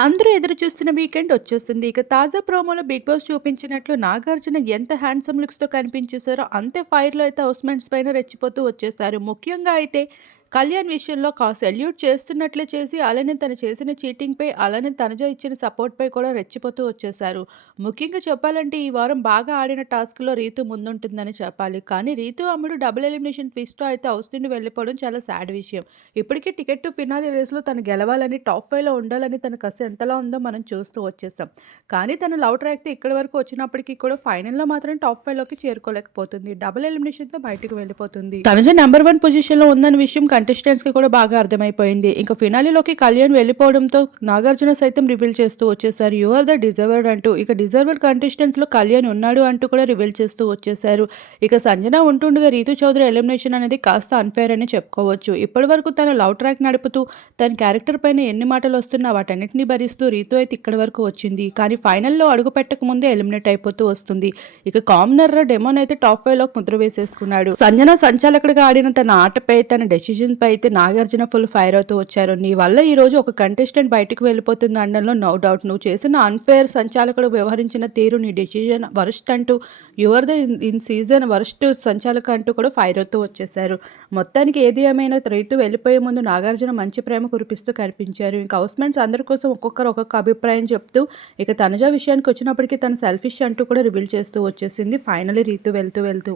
అందరూ ఎదురు చూస్తున్న వీకెండ్ వచ్చేస్తుంది. ఇక తాజా ప్రోమోలో 'బిగ్ బాస్' చూపించినట్లు నాగార్జున ఎంత హ్యాండ్సమ్ లుక్స్‌తో కనిపించేశారో అంతే ఫైర్‌లో అయితే హౌస్మెంట్స్ పైన రెచ్చిపోతూ వచ్చేసారు. ముఖ్యంగా అయితే కళ్యాణ్ విషయంలో కా సెల్యూట్ చేస్తున్నట్లే చేసి అలానే తను చేసిన చీటింగ్‌పై అలానే తనజ ఇచ్చిన సపోర్ట్‌పై కూడా రెచ్చిపోతూ వచ్చేశారు ముఖ్యంగా చెప్పాలంటే ఈ వారం బాగా ఆడిన టాస్క్‌లో రీతు ముందుంటుందని చెప్పాలి. కానీ రీతు అమ్ముడు డబుల్ ఎలిమినేషన్ ట్విస్ట్‌తో అయితే హౌస్ నుండి వెళ్ళిపోవడం చాలా సాడ్ విషయం. ఇప్పటికే టికెట్ టు ఫినాలే రేస్‌లో తను గెలవాలని టాప్ 5లో ఉండాలని తన కసి ఎంతలా ఉందో మనం చూస్తూ వచ్చేసాం. కానీ తను లవ్ ట్రాక్‌తో ఇక్కడి వరకు వచ్చినప్పటికీ కూడా ఫైనల్‌లో మాత్రం టాప్ 5లోకి చేరుకోలేకపోతుంది. డబుల్ ఎలిమినేషన్‌తో బయటకు వెళ్ళిపోతుంది. తనజ నెంబర్ వన్ పొజిషన్‌లో ఉందన్న విషయం కంటెస్టెంట్స్‌కి కూడా బాగా అర్థమైపోయింది. ఇంకా ఫినాలేలోకి కళ్యాణ్ వెళ్ళిపోవడంతో నాగార్జున సైతం రివీల్ చేస్తూ వచ్చేసారు. యూ ఆర్ ద డిజర్వర్డ్ అంటూ. ఇక డిజర్వర్డ్ కంటెస్టెంట్స్‌లో కళ్యాణ్ ఉన్నాడు అంటూ కూడా రివీల్ చేస్తూ వచ్చేసారు. ఇక సంజన ఉంటుండగా రీతు చౌదరి ఎలిమినేషన్ అనేది కాస్త అన్ఫేర్ అని చెప్పుకోవచ్చు. ఇప్పటివరకు తన లవ్ ట్రాక్ నడుపుతూ తన క్యారెక్టర్ పైన ఎన్ని మాటలు వస్తున్నా వాటన్నిటిని భరిస్తూ రీతు అయితే ఇక్కడి వరకు వచ్చింది. కానీ ఫైనల్‌లో అడుగు పెట్టక ముందే ఎలిమినేట్ అయిపోతూ వస్తుంది. ఇక కామనర్ డెమోన్ అయితే టాప్ 5లోకి ముద్ర వేసేసుకున్నాడు. సంజన సంచాలకుడిగా ఆడిన తన ఆటపై తన పై అయితే నాగార్జున ఫుల్ ఫైర్ అవుతూ వచ్చారు. నీ వల్ల ఈరోజు ఒక కంటెస్టెంట్ బయటకు వెళ్ళిపోతుంది అనడంలో నో డౌట్. నువ్వు చేసిన అన్ఫేర్ సంచాలకుడు వ్యవహరించిన తీరు నీ డెసిషన్ వరస్ట్ అంటూ your the in season worst సంచాలక అంటూ కూడా ఫైర్ అవుతూ వచ్చేసారు. మొత్తానికి ఏది ఏమైనా రైతు వెళ్ళిపోయే ముందు నాగార్జున మంచి ప్రేమ కురిపిస్తూ కనిపించారు. ఇంక హౌస్మెంట్స్ అందరి కోసం ఒక్కొక్కరు ఒక్కొక్క అభిప్రాయం చెప్తూ ఇక తనుజ విషయానికి వచ్చినప్పటికీ తను సెల్ఫిష్ అంటూ కూడా రివీల్ చేస్తూ వచ్చేసింది ఫైనలీ రీతు వెళ్తూ వెళ్తూ.